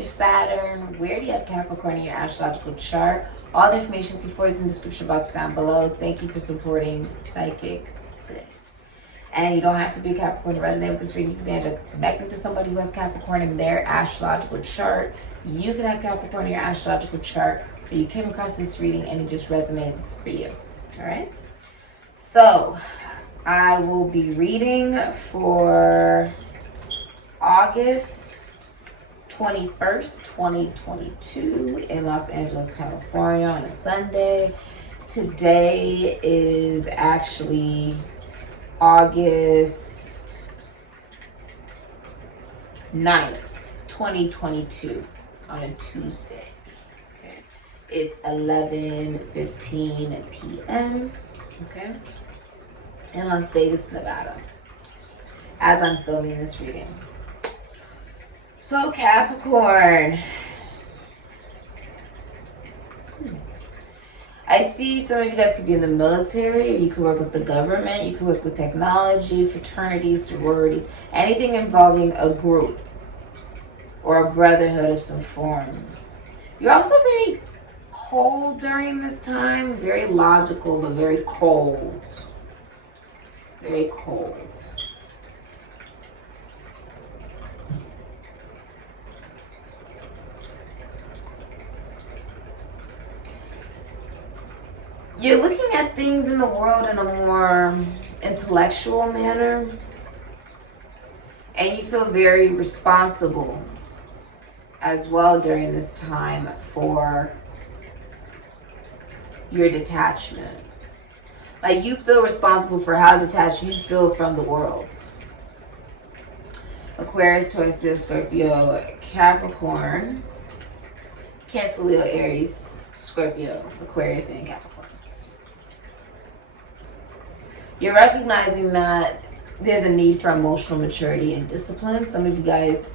your Saturn? Where do you have Capricorn in your astrological chart? All the information looking for is in the description box down below. Thank you for supporting Sikiksyd. And you don't have to be a Capricorn to resonate with this reading. You can be able to connect to somebody who has Capricorn in their astrological chart. You can have Capricorn in your astrological chart, or you came across this reading and it just resonates for you. All right? So, I will be reading for August 21st, 2022 in Los Angeles, California on a Sunday. Today is actually August 9th, 2022 on a Tuesday. Okay. It's 11:15 p.m. Okay. In Las Vegas, Nevada, as I'm filming this reading. So Capricorn, I see some of you guys could be in the military, or you could work with the government, you could work with technology, fraternities, sororities, anything involving a group or a brotherhood of some form. You're also very cold during this time, very logical, but very cold. Very cold. You're looking at things in the world in a more intellectual manner, and you feel very responsible as well during this time for your detachment. Like, you feel responsible for how detached you feel from the world. Aquarius, Taurus, Leo, Scorpio, Capricorn, Cancer, Leo, Aries, Scorpio, Aquarius, and Capricorn. You're recognizing that there's a need for emotional maturity and discipline. Some of you guys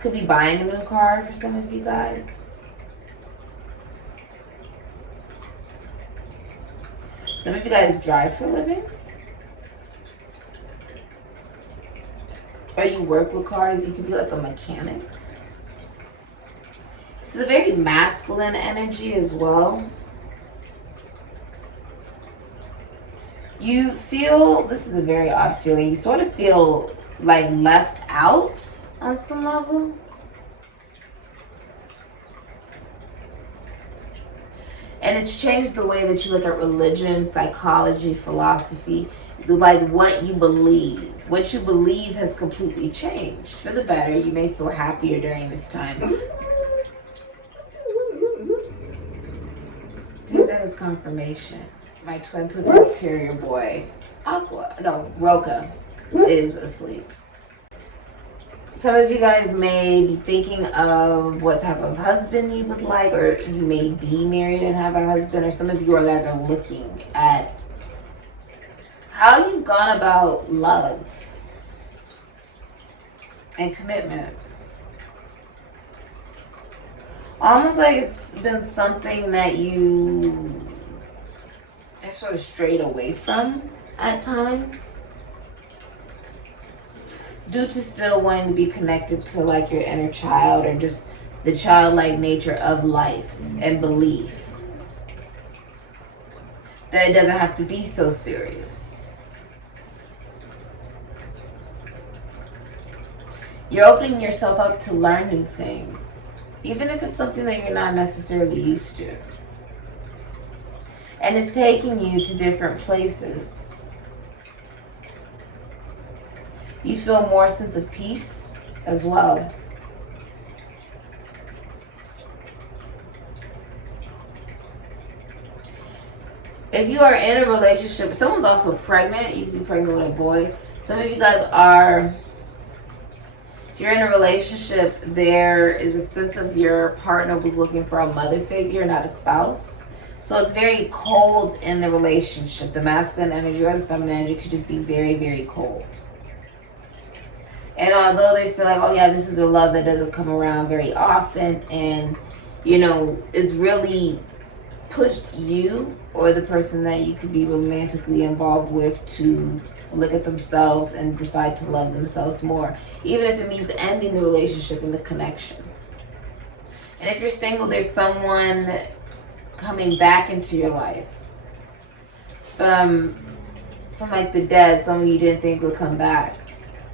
could be buying a new car for some of you guys. Some of you guys drive for a living. Or you work with cars. You could be like a mechanic. This is a very masculine energy as well. You feel, this is a very odd feeling, you sort of feel like left out on some level. And it's changed the way that you look at religion, psychology, philosophy, like what you believe. What you believe has completely changed. For the better, you may feel happier during this time. Dude, that is confirmation. My twin poodle terrier boy, Roca, is asleep. Some of you guys may be thinking of what type of husband you would like, or you may be married and have a husband, or some of you guys are looking at how you've gone about love and commitment. Almost like it's been something that you have sort of strayed away from at times, due to still wanting to be connected to like your inner child, or just the childlike nature of life and belief that it doesn't have to be so serious. You're opening yourself up to learn new things, even if it's something that you're not necessarily used to. And it's taking you to different places. You feel more sense of peace as well. If you are in a relationship, someone's also pregnant, you can be pregnant with a boy. Some of you guys are, if you're in a relationship, there is a sense of your partner was looking for a mother figure, not a spouse. So it's very cold in the relationship. The masculine energy or the feminine energy could just be very, very cold. And although they feel like, oh yeah, this is a love that doesn't come around very often, and you know, it's really pushed you or the person that you could be romantically involved with to look at themselves and decide to love themselves more, even if it means ending the relationship and the connection. And if you're single, there's someone coming back into your life from like the dead, someone you didn't think would come back.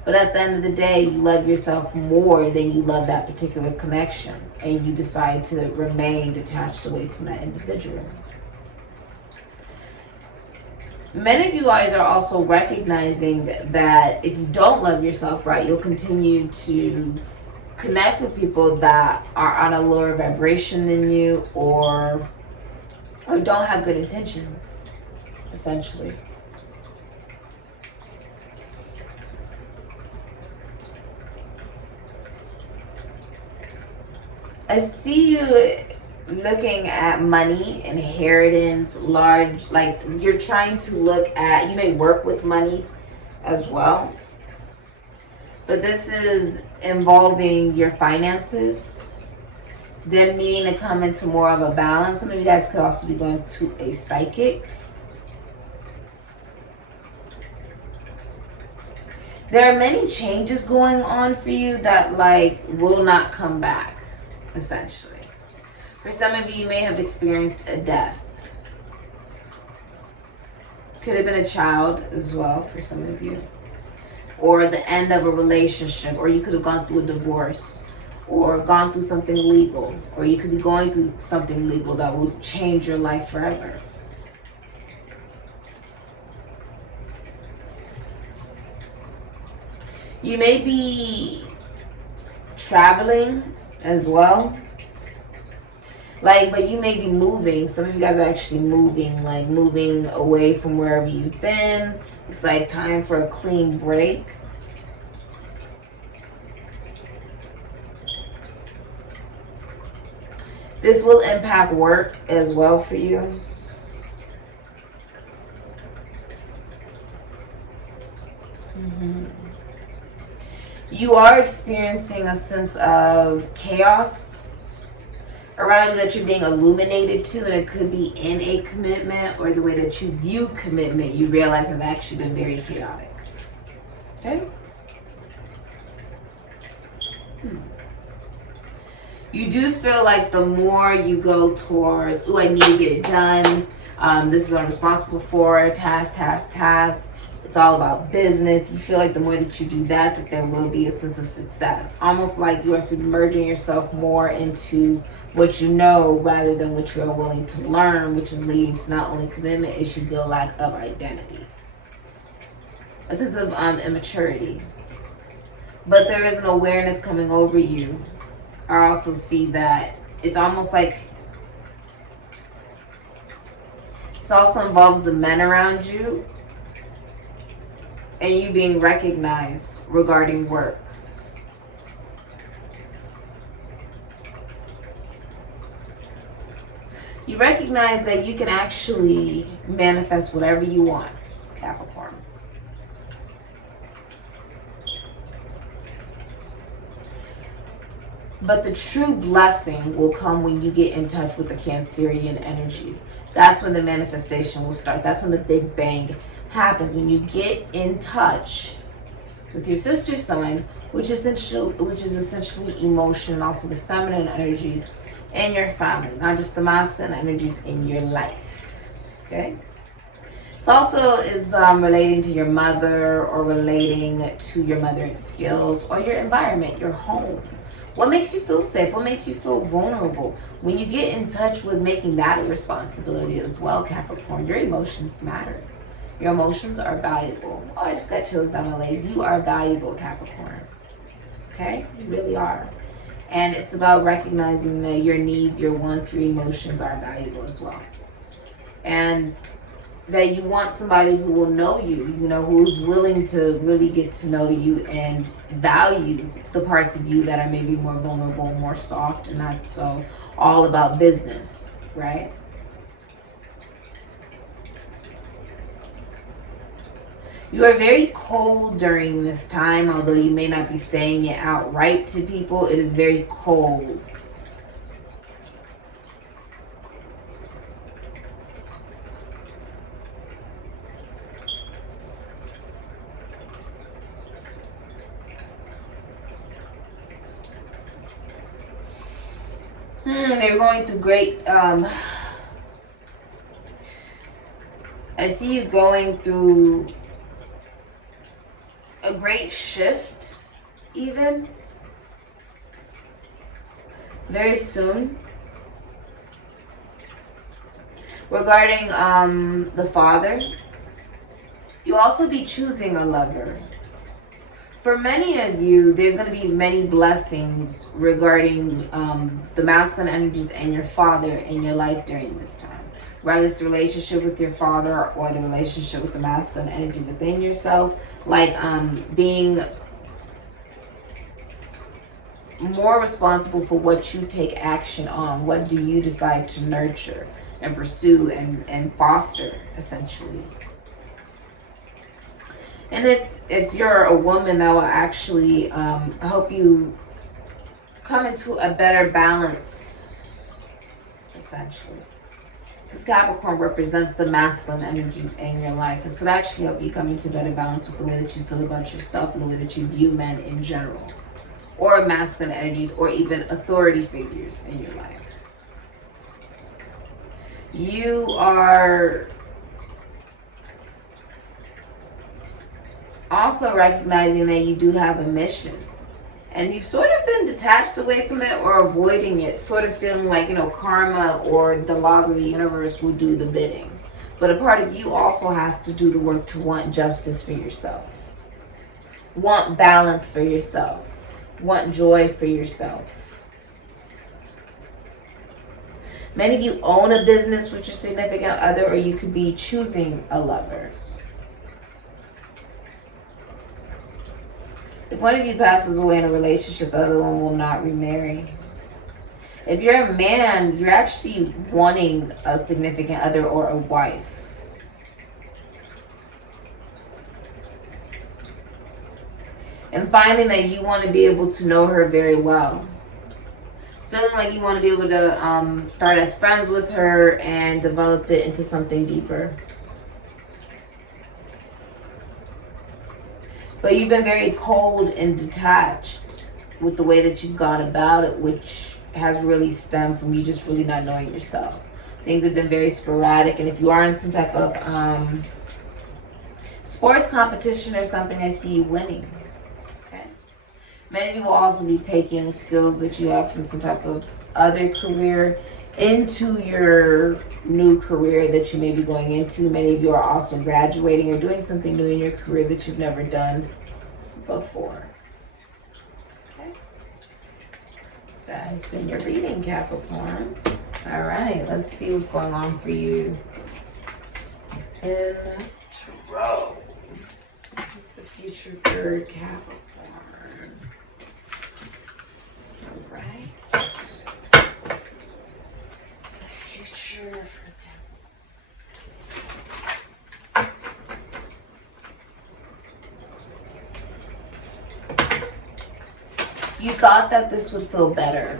But at the end of the day, you love yourself more than you love that particular connection, and you decide to remain detached away from that individual. Many of you guys are also recognizing that if you don't love yourself right, you'll continue to connect with people that are on a lower vibration than you, or don't have good intentions, essentially. I see you looking at money, inheritance, large, like you're trying to look at, you may work with money as well, but this is involving your finances, them needing to come into more of a balance. Some of you guys could also be going to a psychic. There are many changes going on for you that like will not come back, essentially. For some of you, you may have experienced a death. Could have been a child as well for some of you. Or the end of a relationship, or you could have gone through a divorce, or gone through something legal, or you could be going through something legal that will change your life forever. You may be traveling as well. Like, but you may be moving. Some of you guys are actually moving, like moving away from wherever you've been. It's like time for a clean break. This will impact work as well for you. You are experiencing a sense of chaos around you that you're being illuminated to, and it could be in a commitment, or the way that you view commitment you realize has actually been very chaotic. Okay? You do feel like the more you go towards, oh, I need to get it done, this is what I'm responsible for, task. It's all about business. You feel like the more that you do that, that there will be a sense of success. Almost like you are submerging yourself more into what you know rather than what you are willing to learn, which is leading to not only commitment issues, but a lack of identity. A sense of immaturity. But there is an awareness coming over you. I also see that it's almost like this also involves the men around you and you being recognized regarding work. You recognize that you can actually manifest whatever you want, Capricorn. But the true blessing will come when you get in touch with the Cancerian energy. That's when the manifestation will start. That's when the Big Bang happens, when you get in touch with your sister sign, which is essentially emotion, and also the feminine energies in your family, not just the masculine energies in your life. Okay? It also is relating to your mother, or relating to your mothering skills, or your environment, your home. What makes you feel safe? What makes you feel vulnerable? When you get in touch with making that a responsibility as well, Capricorn, your emotions matter. Your emotions are valuable. Oh, I just got chills down my legs. You are valuable, Capricorn. Okay? You really are. And it's about recognizing that your needs, your wants, your emotions are valuable as well. And that you want somebody who will know you, who's willing to really get to know you and value the parts of you that are maybe more vulnerable, more soft, and not so all about business, right? You are very cold during this time, although you may not be saying it outright to people. It is very cold. They're going through great, I see you going through a great shift, even, very soon. Regarding the father, you'll also be choosing a lover. For many of you, there's going to be many blessings regarding the masculine energies and your father in your life during this time. Whether it's the relationship with your father or the relationship with the masculine energy within yourself. Like being more responsible for what you take action on. What do you decide to nurture and pursue and foster, essentially. And if you're a woman, that will actually help you come into a better balance, essentially. Because Capricorn represents the masculine energies in your life. This would actually help you come into better balance with the way that you feel about yourself and the way that you view men in general. Or masculine energies, or even authority figures in your life. You are also recognizing that you do have a mission. And you've sort of been detached away from it or avoiding it, sort of feeling like, karma or the laws of the universe will do the bidding. But a part of you also has to do the work to want justice for yourself. Want balance for yourself. Want joy for yourself. Many of you own a business with your significant other, or you could be choosing a lover. If one of you passes away in a relationship, the other one will not remarry. If you're a man, you're actually wanting a significant other or a wife. And finding that you want to be able to know her very well. Feeling like you want to be able to start as friends with her and develop it into something deeper. But you've been very cold and detached with the way that you've gone about it, which has really stemmed from you just really not knowing yourself. Things have been very sporadic, and if you are in some type of sports competition or something, I see you winning. Okay. Many of you will also be taking skills that you have from some type of other career into your new career that you may be going into. Many of you are also graduating or doing something new in your career that you've never done before. Okay. That has been your reading, Capricorn. All right, let's see what's going on for you in Tarot. What's the future for Capricorn? All right. You thought that this would feel better.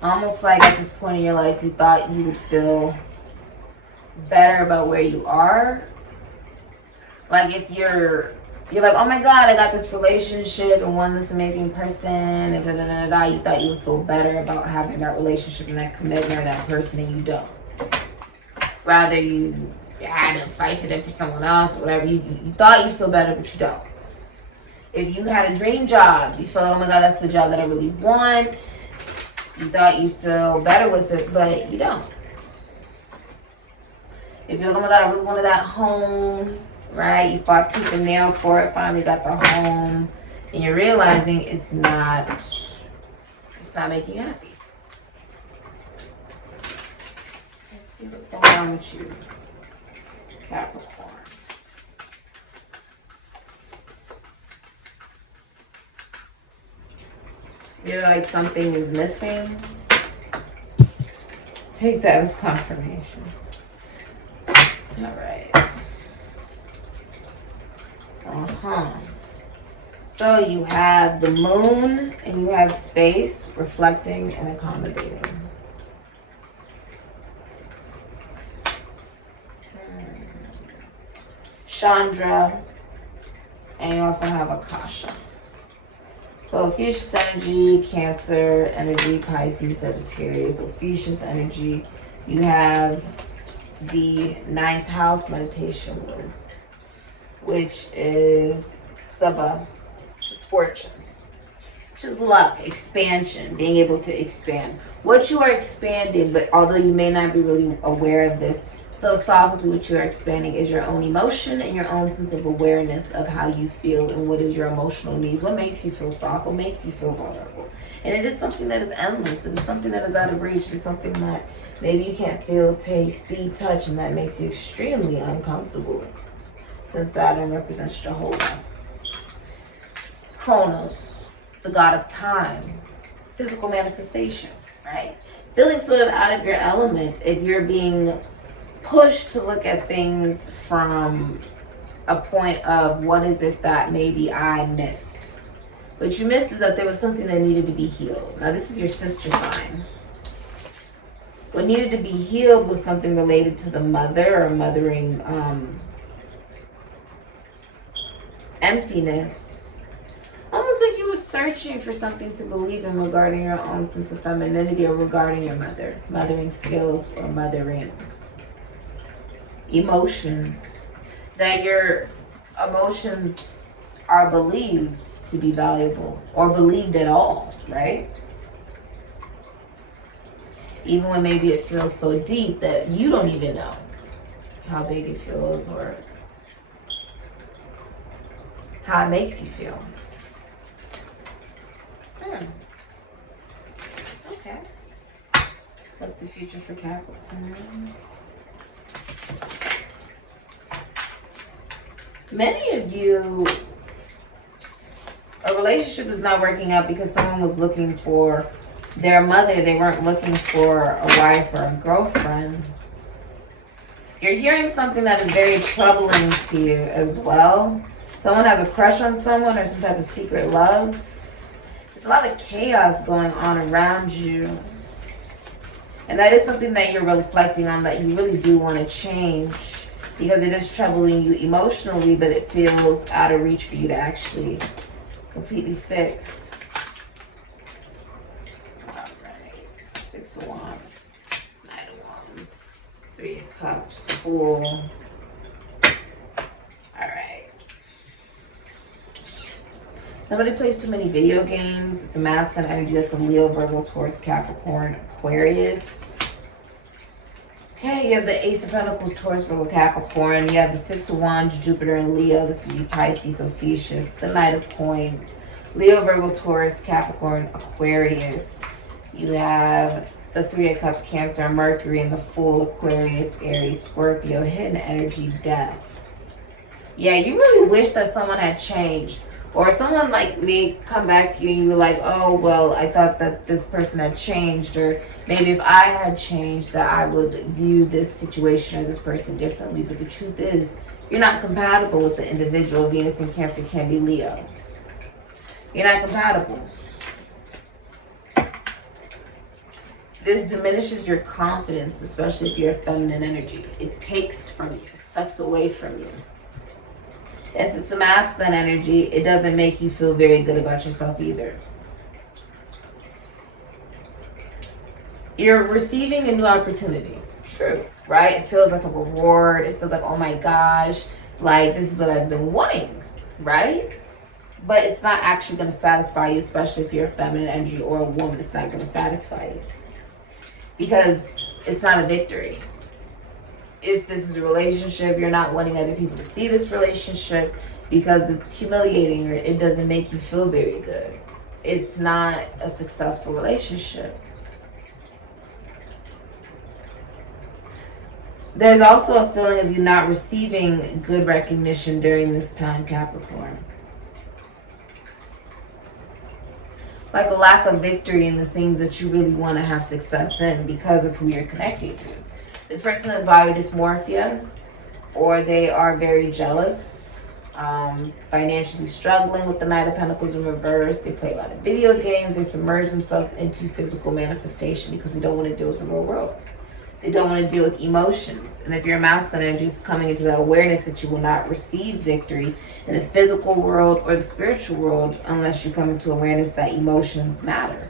Almost like at this point in your life, you thought you would feel better about where you are. Like if you're like, oh my God, I got this relationship and won this amazing person and da da da da. You thought you would feel better about having that relationship and that commitment or that person, and you don't. Rather, you had to fight for them for someone else or whatever. You thought you'd feel better, but you don't. If you had a dream job, you feel, oh my God, that's the job that I really want. You thought you'd feel better with it, but you don't. If you're like, oh my God, I really wanted that home, right? You fought tooth and nail for it, finally got the home, and you're realizing it's not making you happy. Let's see what's going on with you, Capricorn. You're like something is missing. Take that as confirmation. All right. So you have the moon and you have space, reflecting and accommodating. Chandra, and you also have Akasha. So Ophiuchus energy, Cancer energy, Pisces, Sagittarius. Ophiuchus energy, you have the 9th house meditation word, which is Saba, which is fortune, which is luck, expansion, being able to expand. What you are expanding, but although you may not be really aware of this, philosophically what you are expanding is your own emotion and your own sense of awareness of how you feel and what is your emotional needs. What makes you feel soft? What makes you feel vulnerable? And it is something that is endless. It is something that is out of reach. It is something that maybe you can't feel, taste, see, touch, and that makes you extremely uncomfortable, since Saturn represents Jehovah. Chronos, the god of time, physical manifestation, right? Feeling sort of out of your element if you're being pushed to look at things from a point of what is it that maybe I missed. What you missed is that there was something that needed to be healed. Now this is your sister sign. What needed to be healed was something related to the mother or mothering emptiness. Almost like you were searching for something to believe in regarding your own sense of femininity or regarding your mothering skills or mothering emotions. That your emotions are believed to be valuable or believed at all, right? Even when maybe it feels so deep that you don't even know how big it feels or how it makes you feel. Okay. What's the future for Capricorn? Many of you, a relationship is not working out because someone was looking for their mother. They weren't looking for a wife or a girlfriend. You're hearing something that is very troubling to you as well. Someone has a crush on someone or some type of secret love. There's a lot of chaos going on around you. And that is something that you're reflecting on, that you really do want to change, because it is troubling you emotionally, but it feels out of reach for you to actually completely fix. Alright. 6 of Wands, Knight of Wands, 3 of Cups, Fool. Alright. Somebody plays too many video games. It's a masculine energy. That's a Leo, Virgo, Taurus, Capricorn, Aquarius. Okay, you have the Ace of Pentacles, Taurus, Virgo, Capricorn. You have the 6 of Wands, Jupiter, and Leo. This could be Pisces, Ophiuchus. The Knight of Coins, Leo, Virgo, Taurus, Capricorn, Aquarius. You have the 3 of Cups, Cancer, Mercury, and the Fool, Aquarius, Aries, Scorpio. Hidden energy, Death. Yeah, you really wish that someone had changed. Or someone like me come back to you and you were like, oh, well, I thought that this person had changed. Or maybe if I had changed, that I would view this situation or this person differently. But the truth is, you're not compatible with the individual. Venus and Cancer can be Leo. You're not compatible. This diminishes your confidence, especially if you're a feminine energy. It takes from you, sucks away from you. If it's a masculine energy, it doesn't make you feel very good about yourself either. You're receiving a new opportunity. True, right? It feels like a reward. It feels like, oh my gosh, like this is what I've been wanting, right? But it's not actually going to satisfy you, especially if you're a feminine energy or a woman. It's not going to satisfy you because it's not a victory. If this is a relationship, you're not wanting other people to see this relationship because it's humiliating or it doesn't make you feel very good. It's not a successful relationship. There's also a feeling of you not receiving good recognition during this time, Capricorn. Like a lack of victory in the things that you really want to have success in because of who you're connecting to. This person has body dysmorphia, or they are very jealous, financially struggling with the Knight of Pentacles in reverse. They play a lot of video games. They submerge themselves into physical manifestation because they don't want to deal with the real world. They don't want to deal with emotions. And if you're a masculine energy, it's coming into the awareness that you will not receive victory in the physical world or the spiritual world unless you come into awareness that emotions matter.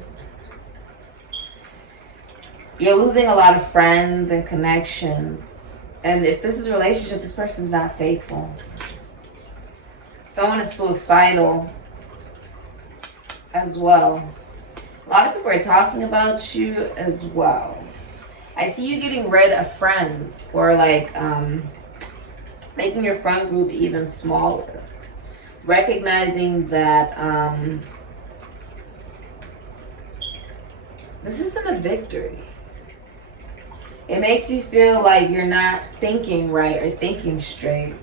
You're losing a lot of friends and connections. And if this is a relationship, this person's not faithful. Someone is suicidal as well. A lot of people are talking about you as well. I see you getting rid of friends, or like making your friend group even smaller. Recognizing that this isn't a victory. It makes you feel like you're not thinking right or thinking straight.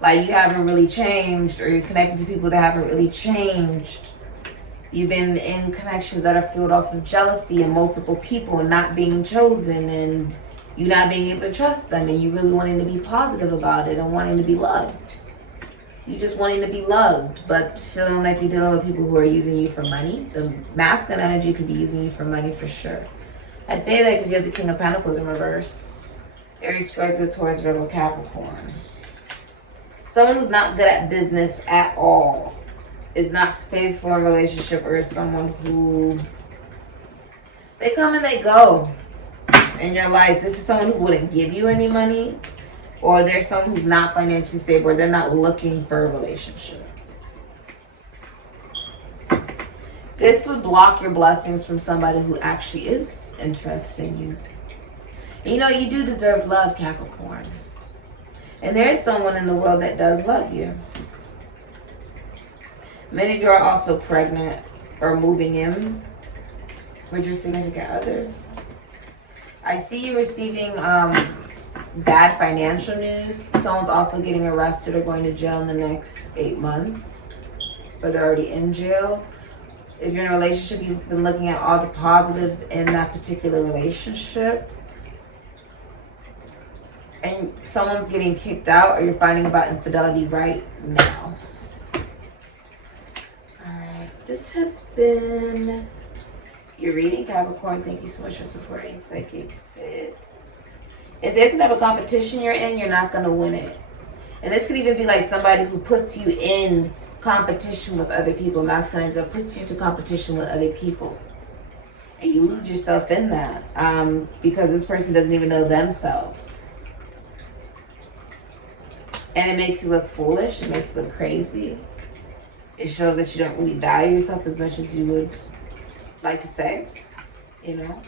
Like you haven't really changed, or you're connected to people that haven't really changed. You've been in connections that are filled off of jealousy and multiple people and not being chosen, and you not being able to trust them, and you really wanting to be positive about it and wanting to be loved. You just wanting to be loved, but feeling like you're dealing with people who are using you for money. The masculine energy could be using you for money for sure. I say that because you have the King of Pentacles in reverse. Aries, Scorpio, Taurus, Virgo, Capricorn. Someone who's not good at business at all, is not faithful in a relationship, or is someone who, they come and they go in your life. This is someone who wouldn't give you any money, or there's someone who's not financially stable, or they're not looking for a relationship. This would block your blessings from somebody who actually is interested in you. And you know, you do deserve love, Capricorn. And there is someone in the world that does love you. Many of you are also pregnant or moving in with your significant other. I see you receiving bad financial news. Someone's also getting arrested or going to jail in the next 8 months, or they're already in jail. If you're in a relationship, you've been looking at all the positives in that particular relationship, and someone's getting kicked out, or you're finding about infidelity right now. This has been your reading, Capricorn. Thank you so much for supporting Sikiksyd. If there's another competition you're in, you're not going to win it. And this could even be like somebody who puts you in competition with other people. Masculine that puts you to competition with other people. And you lose yourself in that because this person doesn't even know themselves. And it makes you look foolish. It makes you look crazy. It shows that you don't really value yourself as much as you would like to say, you know.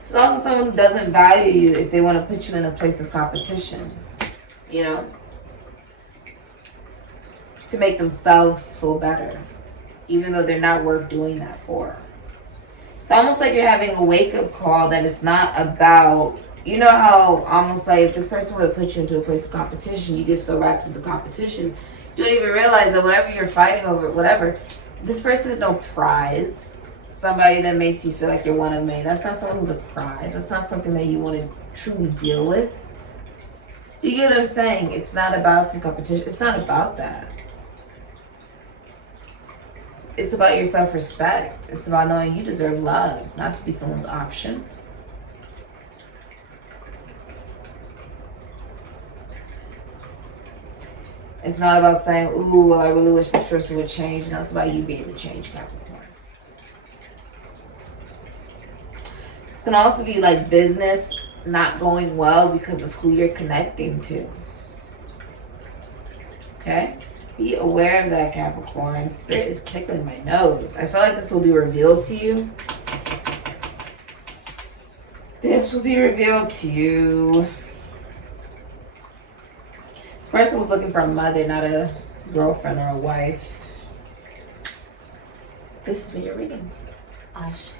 It's also someone who doesn't value you if they want to put you in a place of competition, you know, to make themselves feel better, even though they're not worth doing that for. It's almost like you're having a wake-up call that it's not about, you know how almost like if this person would have put you into a place of competition, you get so wrapped into the competition, you don't even realize that whatever you're fighting over, whatever, this person is no prize. Somebody that makes you feel like you're one of many. That's not someone who's a prize. That's not something that you want to truly deal with. Do you get what I'm saying? It's not about some competition. It's not about that. It's about your self-respect. It's about knowing you deserve love, not to be someone's option. It's not about saying, ooh, well, I really wish this person would change. No, it's about you being the change, Capricorn. This can also be like business not going well because of who you're connecting to. Okay? Be aware of that, Capricorn. Spirit is tickling my nose. I feel like this will be revealed to you. This will be revealed to you. This person was looking for a mother, not a girlfriend or a wife. This has been your reading. Ashe.